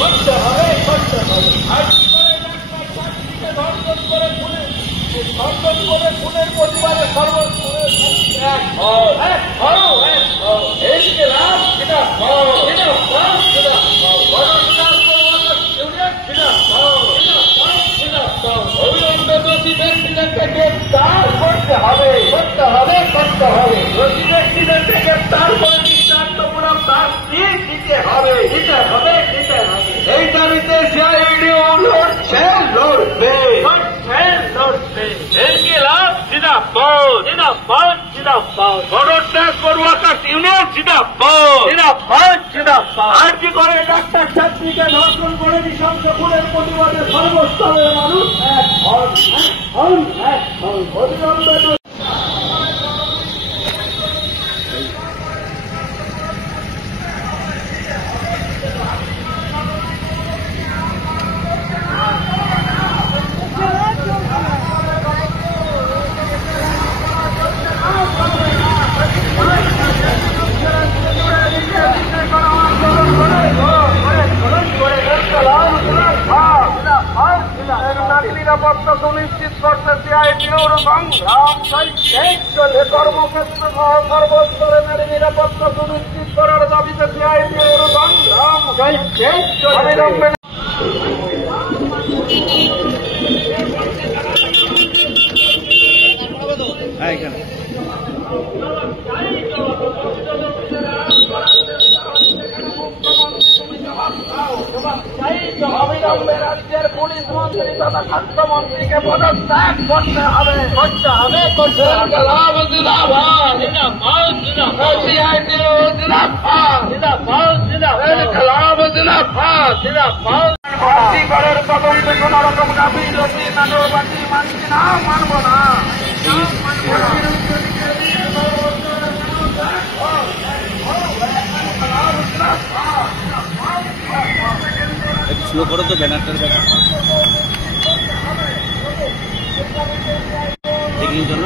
করতে হবে করতে হবে। আর কি করে ডাক্তার ছাত্রীকে ধর্ষণ করে খুনের প্রতিবাদে গ্রেপ্তার করতে হবে করতে হবে করতে হবে। দোষী ব্যক্তিদেরকে গ্রেপ্তার করে দৃষ্টান্তমূলক শাস্তি দিতে হবে দিতে হবে দিতে হবে। এই দাবিতে সিআইটিইউ লড়ছে লড়বে লড়ছে লড়বে। ইনকিলাব জিন্দাবাদ জিন্দাবাদ জিন্দাবাদ। গণত্যাগ ওয়ার্কার্স ইউনিয়ন জিন্দাবাদ জিন্দাবাদ জিন্দাবাদ। আর কি করে ডাক্তার ছাত্রীকে ধর্ষণ করে নৃশংস খুনের প্রতিবাদে সর্বস্তরের মানুষ এক হন এক হন অবিলম্বে। নিরাপত্তা সুনিশ্চিত করতে সিআইটিইউর সংগ্রাম চলে। কর্মক্ষেত্র সহ সর্বস্তরে নারী নিরাপত্তা সুনিশ্চিত করার দাবিতে সিআইটিইউর সংগ্রাম অবিলম্বে। অবিলম্বে রাজ্যের পুলিশ মন্ত্রী তথা খাদ্যমন্ত্রীকে পদত্যাগ করতে হবে করতে হবে করতে হবে। করার তদন্তে কোন রকম গাফিলতি নাটকবাজি মানছি না মানব না। স্লো করো তো ব্যানারটার কাছে চেকিং জন্য।